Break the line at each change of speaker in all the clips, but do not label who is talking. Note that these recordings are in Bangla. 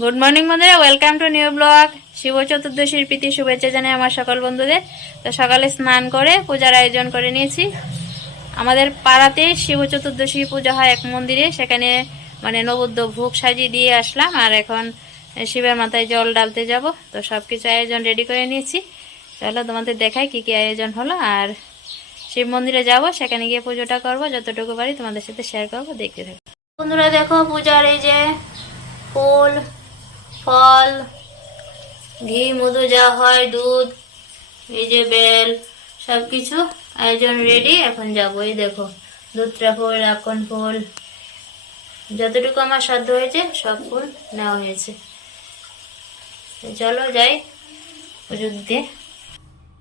গুড মর্নিং বন্ধুরা welcome to new blog Shiv চতুর্দশীর প্রীতি শুভেচ্ছা জানাই আমার সকল বন্ধুদের। তো সকালে স্নান করে পূজার আয়োজন করে নিয়েছি। আমাদের পাড়াতে শিব চতুর্দশী পূজা হয় এক মন্দিরে। সেখানে মানে নবদ্য ভোগ সাজিয়ে দিয়ে আসলাম আর এখন শিবের মাথায় জল ডালতে যাব। তো সব কিছু আয়োজন রেডি করে নিয়েছি। চলো তোমাদের দেখায় কি কি আয়োজন হলো। আর শিব মন্দিরে যাব, সেখানে গিয়ে পুজোটা করব। যতটুকু পারি তোমাদের সাথে শেয়ার করব, দেখতে থাকো। বন্ধুরা দেখো, পূজার এই যে ফুল ফল, ঘি, মধু যা হয়, দুধ এই যে বেল সব কিছু আয়োজন রেডি এখন যাব। এই দেখো, দুধটা ফুল আকন ফুল, যতটুকু আমার সাধ্য হয়েছে, সব ফুল নেওয়া হয়েছে। চলো যাই পুজো দিতে।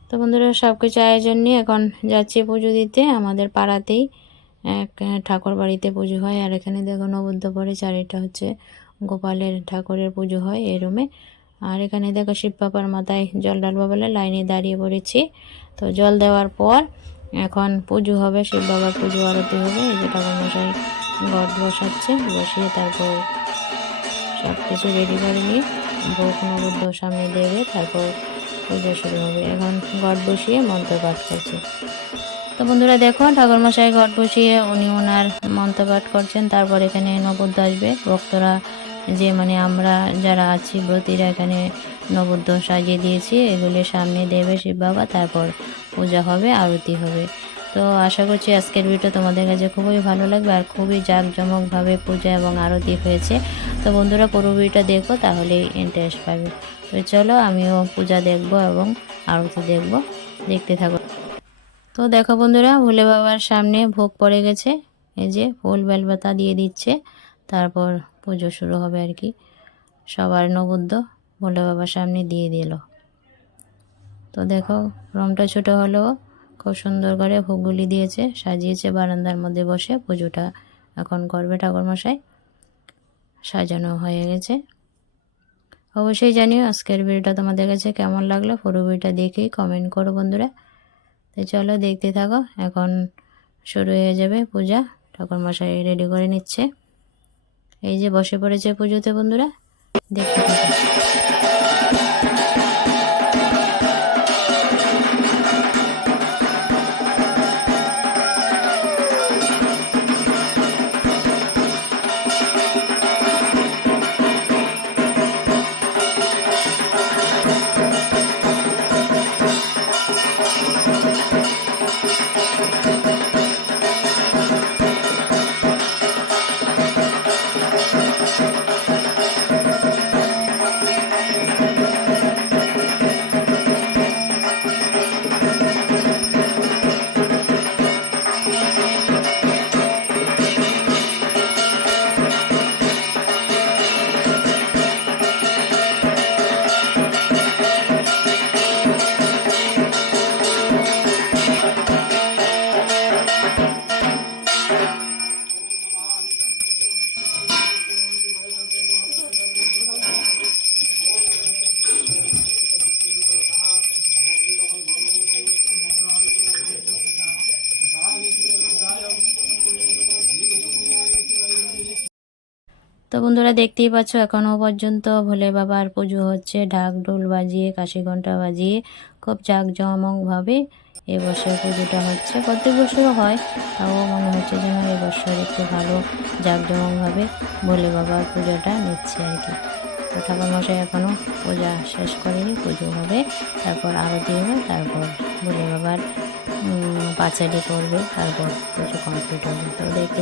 তো বন্ধুরা সব কিছু আয়োজন নিয়ে এখন যাচ্ছি পুজো দিতে। আমাদের পাড়াতেই এক ঠাকুর বাড়িতে পুজো হয়, আর এখানে দেখো নবদ্য পরে চারিটা হচ্ছে গোপালের ঠাকুরের পুজো হয় এই রুমে। আর এখানে দেখো শিব বাবার মাথায় জল ডালবো বলে লাইনে দাঁড়িয়ে পড়েছি। তো জল দেওয়ার পর এখন পুজো হবে, শিব বাবার পুজো, আরতি হবে। এই যে ঠাকুর মশাই ঘট বসাচ্ছে, বসিয়ে তারপর সব কিছু রেডি করে নিয়ে ভোগ নবদ্য সামনে দেবে তারপর পুজো শুরু হবে। এখন ঘট বসিয়ে মন্ত্র পাঠ করছে। তো বন্ধুরা দেখো ঠাকুরমশাই ঘট বসিয়ে উনি ওনার মন্ত্র পাঠ করছেন। তারপর এখানে নবদ্য আসবে, ভক্তরা যে মানে আমরা যারা আছি ব্রতীরা এখানে নবদ্য সাজিয়ে দিয়েছি এগুলির সামনে দেবে শিব বাবা, তারপর পূজা হবে, আরতি হবে। তো আশা করছি আজকের ভিডিও তোমাদের কাছে খুবই ভালো লাগবে আর খুবই জাঁকজমকভাবে পূজা এবং আরতি হয়েছে। তো বন্ধুরা, পুরো ভিডিওটা দেখো, তাহলেই ইন্টারেস্ট পাবে। তো চলো আমিও পূজা দেখব এবং আরতি দেখব, দেখতে থাকো। তো দেখো বন্ধুরা, ভোলে বাবার সামনে ভোগ পড়ে গেছে। এই যে ফুল বেলপাতা দিয়ে দিচ্ছে। তারপর পুজো শুরু হবে আর কি। সবার নবদ্য ভোলে বাবার সামনে দিয়ে দিল। তো দেখো, রুমটা ছোটো হলেও খুব সুন্দর করে ভোগগুলি দিয়েছে, সাজিয়েছে বারান্দার মধ্যে বসে। পুজোটা এখন করবে ঠাকুরমশাই। সাজানো হয়ে গেছে। অবশ্যই জানিও আজকের ভিডিওটা তোমাদের কাছে কেমন লাগল, পুরো ভিডিওটা দেখেই কমেন্ট করো বন্ধুরা। তো চলো, দেখতে থাকো, এখন শুরু হয়ে যাবে পূজা। ঠাকুর মশাই রেডি করে নিচ্ছে। এই যে বসে পড়েছে পুজোতে বন্ধুরা দেখতে তো বন্ধুরা দেখতেই পাচ্ছ এখনও পর্যন্ত ভোলে বাবার পুজো হচ্ছে। ঢাক ঢোল বাজিয়ে, কাশি ঘণ্টা বাজিয়ে খুব জাঁকজমকভাবে এবছর পুজোটা হচ্ছে। প্রত্যেক বছরও হয়, তাও মনে হচ্ছে যেন এবছর একটু ভালো জাঁকজমকভাবে ভোলে বাবার পুজোটা নিচ্ছে আর কি। তো ঠাকুরমশাই এখনও পূজা শেষ করেনি, পুজো হবে, তারপর আরতি হবে, তারপর ভোলে বাবার পাঁচালি করবে তারপর পুজো কমপ্লিট হবে। তো দেখতে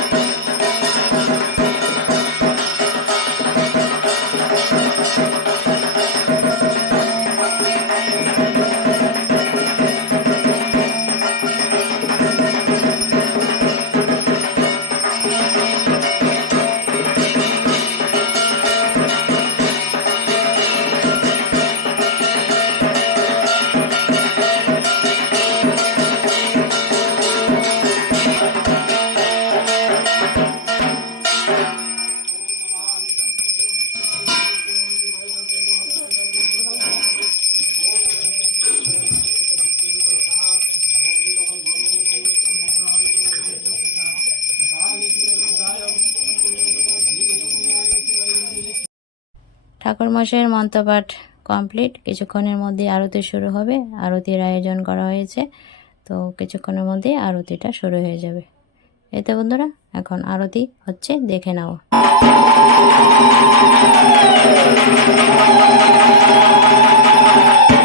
থাকো। ঠাকুর মশাইয়ের মন্ত্রপাঠ কমপ্লিট। কিছুক্ষণের মধ্যে আরতি শুরু হবে। আরতির আয়োজন করা হয়েছে। তো কিছুক্ষণের মধ্যে আরতিটা শুরু হয়ে যাবে। এতে বন্ধুরা, এখন আরতি হচ্ছে দেখে নাও। তো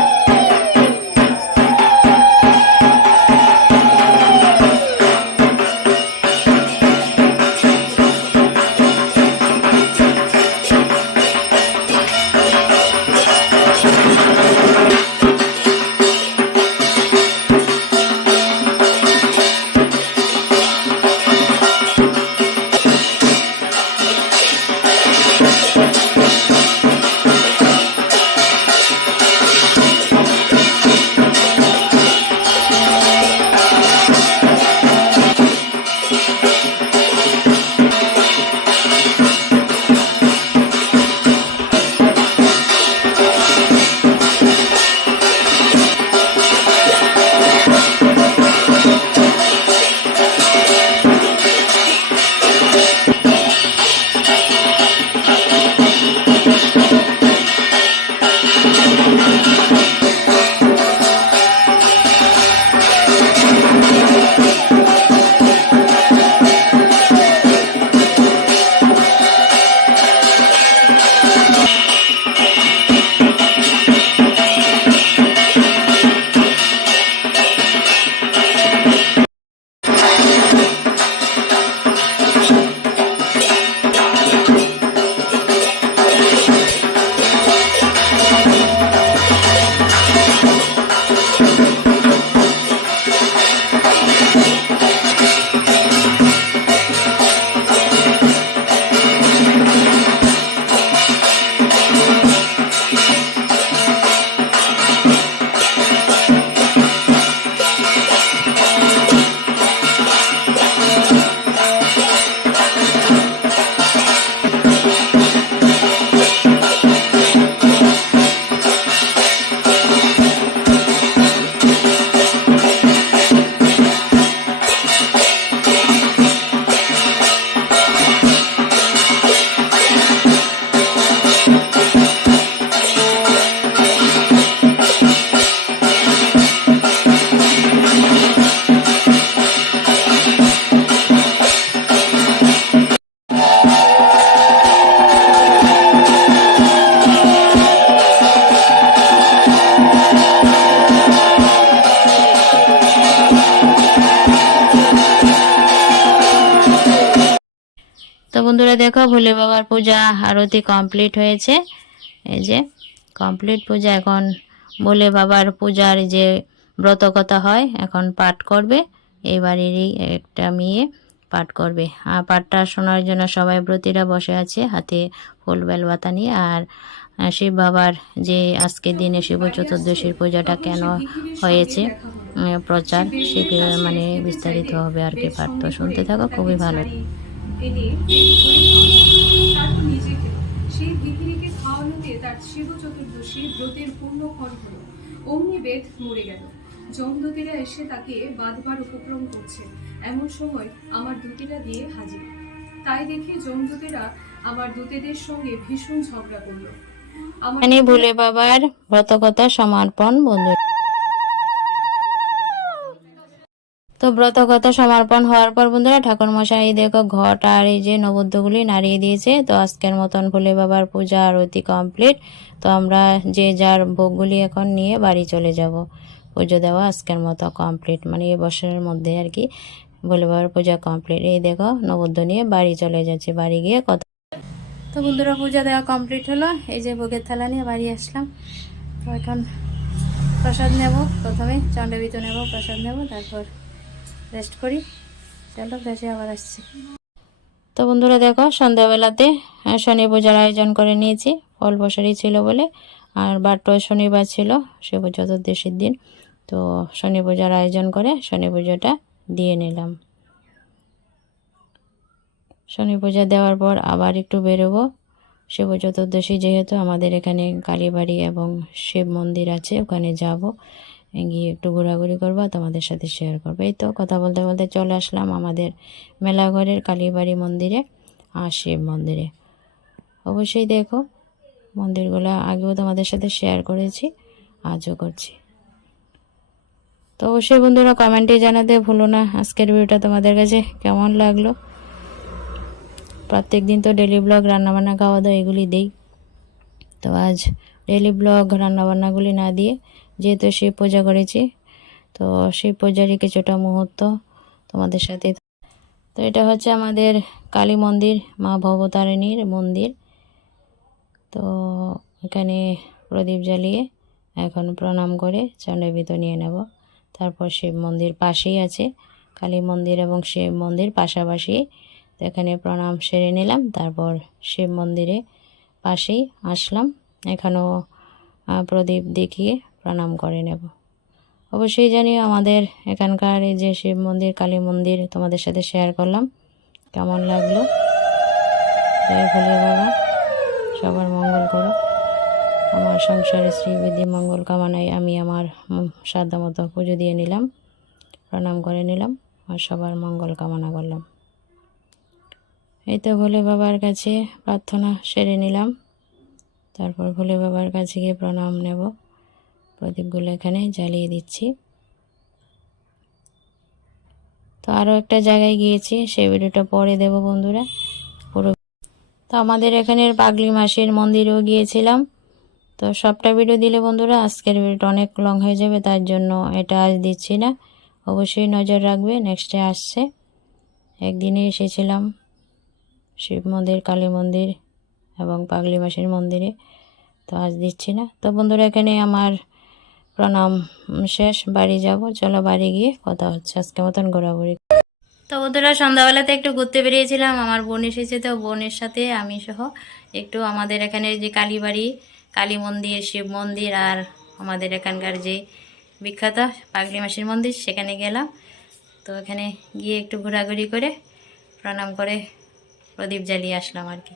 ভোলে বাবার পূজা, আরতি কমপ্লিট হয়েছে। এই যে কমপ্লিট পূজা এখন ভোলে বাবার পূজার যে ব্রত কথা হয়, এখন পাঠ করবে। এই বাড়িরই একটা মেয়ে পাঠ করবে। আর পাঠটা শোনার জন্য সবাই ব্রতীরা বসে আছে, হাতে ফুল বেলবাতা নিয়ে। আর শিব বাবার যে আজকের দিনে শিব চতুর্দশীর পূজাটা কেন হয়েছে প্রচার, সে মানে বিস্তারিত হবে আর কি পাঠ। তো শুনতে থাকো, খুবই ভালো।
এনে তারপর নিজেকে সেই ভিখিরিকে খাওয়ানোতে তার শিব চতুর্দশী ব্রতের পূর্ণক্ষণ হলো। অমনি বেদ মরে গেল। জমদূতেরা এসে তাকে বাঁধবার উপক্রম করছে। এমন সময় আমার দূতেরা দিয়ে হাজির। তাই দেখে জমদূতেরা আমার দূতেদের সঙ্গে ভীষণ ঝগড়া করল।
এখানে ভোলে বাবার ব্রতকথা সমর্পণ বন্ধু তো ব্রতকথা সমর্পণ হওয়ার পর বন্ধুরা ঠাকুর মশাই দেখো ঘট আর এই যে নবদ্যগুলি নাড়িয়ে দিয়েছে। তো আজকের মতন ভোলে বাবার পূজা আরতি কমপ্লিট। তো আমরা যে যার ভোগগুলি এখন নিয়ে বাড়ি চলে যাব। পুজো দেওয়া আজকের মতো কমপ্লিট। মানে এই বছরের মধ্যে আর কি ভোলে বাবার পূজা কমপ্লিট। এই দেখো নবদ্য নিয়ে বাড়ি চলে যাচ্ছে। বাড়ি গিয়ে কত তো বন্ধুরা পূজা দেওয়া কমপ্লিট হলো। এই যে ভোগের থালা নিয়ে বাড়ি আসলাম। তো এখন প্রসাদ নেব। প্রথমে চন্ডবিত নেব, প্রসাদ নেব, তারপর রেস্ট করি। চলো বেশি আবার আসছি। তো বন্ধুরা দেখো, সন্ধ্যাবেলাতে শনি পূজার আয়োজন করে নিয়েছি। ফল বসারই ছিল বলে, আর বারটো শনিবার ছিল শিব চতুর্দশীর দিন। তো শনি পূজার আয়োজন করে শনি পুজোটা দিয়ে নিলাম। শনি পূজা দেওয়ার পর আবার একটু বেরোবো। শিব চতুর্দশী যেহেতু আমাদের এখানে কালীবাড়ি এবং শিব মন্দির আছে, ওখানে যাব। গিয়ে একটু ঘোরাঘুরি করব, তোমাদের সাথে শেয়ার করব। এই তো কথা বলতে বলতে চলে আসলাম আমাদের মেলাঘরের কালীবাড়ি মন্দিরে, আর শিব মন্দিরে। অবশ্যই দেখো, মন্দিরগুলো আগেও তোমাদের সাথে শেয়ার করেছি, আজও করছি। তো অবশ্যই বন্ধুরা কমেন্টে জানাতে ভুলো না, আজকের ভিডিওটা তোমাদের কাছে কেমন লাগল? প্রত্যেক দিন তো ডেলি ব্লগ রান্নাবান্না খাওয়া দাওয়া এগুলি দেই। তো আজ ডেলি ব্লগ রান্নাবান্নাগুলি না দিয়ে যেহেতু শিব পূজা করেছি, তো শিব পূজারই কিছুটা মুহূর্ত তোমাদের সাথে। তো এটা হচ্ছে আমাদের কালী মন্দির, মা ভবতারিণীর মন্দির। তো এখানে প্রদীপ জ্বালিয়ে এখন প্রণাম করে চণ্ডীবিত নিয়ে নেব। তারপর শিব মন্দির পাশেই আছে কালী মন্দির এবং শিব মন্দির পাশাপাশি তো এখানে প্রণাম সেরে নিলাম। তারপর শিব মন্দিরে পাশেই আসলাম। এখানেও প্রদীপ দেখিয়ে প্রণাম করে নেব। অবশ্যই জানিও আমাদের এখানকার এই যে শিব মন্দির, কালী মন্দির তোমাদের সাথে শেয়ার করলাম। কেমন লাগল? জয় ভোলে বাবা, সবার মঙ্গল করো। আমার সংসারে শ্রীবৃদ্ধি মঙ্গল কামনায় আমি আমার সাধ্য মতো পুজো দিয়ে নিলাম, প্রণাম করে নিলাম, আর সবার মঙ্গল কামনা করলাম। এই তো ভোলে বাবার কাছে প্রার্থনা সেরে নিলাম। তারপর ভোলে বাবার কাছে গিয়ে প্রণাম নেব। প্রদীপগুলো এখানে জ্বালিয়ে দিচ্ছি। তো আরও একটা জায়গায় গিয়েছি সেই ভিডিওটা পরে দেব বন্ধুরা। পুরো তো আমাদের এখানের পাগলি মাসির মন্দিরেও গিয়েছিলাম। তো সবটা ভিডিও দিলে বন্ধুরা, আজকের ভিডিওটা অনেক লং হয়ে যাবে, তার জন্য এটা আজ দিচ্ছি না। অবশ্যই নজর রাখবে নেক্সটে আসছে। একদিনে এসেছিলাম শিব মন্দির, কালী মন্দির এবং পাগলি মাসির মন্দিরে। তো আজ দিচ্ছি না। তো বন্ধুরা, এখানে আমার প্রণাম, শেষ, বাড়ি যাব। চলো বাড়ি গিয়ে কথা হচ্ছে। আজকে মতন ঘোরাঘুরি।
তো বন্ধুরা, সন্ধ্যাবেলাতে একটু ঘুরতে বেরিয়েছিলাম। আমার বোন এসেছে, তো বোনের সাথে আমি সহ একটু আমাদের এখানে যে কালীবাড়ি কালী মন্দির শিব মন্দির আর আমাদের এখানকার যে বিখ্যাত পাগলি মাসির মন্দির, সেখানে গেলাম। তো এখানে গিয়ে একটু ঘোরাঘুরি করে প্রণাম করে প্রদীপ জ্বালিয়ে আসলাম আর কি।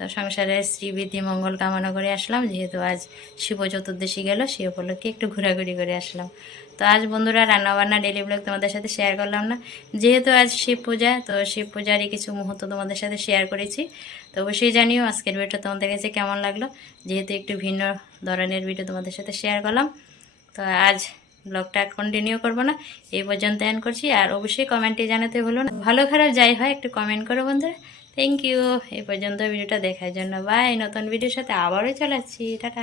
তো সংসারের শ্রীবৃদ্ধি মঙ্গল কামনা করে আসলাম। যেহেতু আজ শিব চতুর্দশী গেল, সে উপলক্ষে একটু ঘোরাঘুরি করে আসলাম। তো আজ বন্ধুরা রান্নাবান্না ডেলি ব্লগ তোমাদের সাথে শেয়ার করলাম না। যেহেতু আজ শিব পূজা, তো শিব পূজারই কিছু মুহূর্ত তোমাদের সাথে শেয়ার করেছি। তো অবশ্যই জানিও আজকের ভিডিওটা তোমাদের কাছে কেমন লাগল। যেহেতু একটু ভিন্ন ধরনের ভিডিও তোমাদের সাথে শেয়ার করলাম। তো আজ ব্লগটা কন্টিনিউ করব না, এই পর্যন্ত এন্ড করছি। আর অবশ্যই কমেন্টে জানাতে ভুলো না। ভালো খারাপ যাই হয়, একটু কমেন্ট করো বন্ধুরা। থ্যাংক ইউ এই পর্যন্ত ভিডিওটা দেখার জন্য বাই নতুন ভিডিওর সাথে আবারও চলে আসছি। টাটা।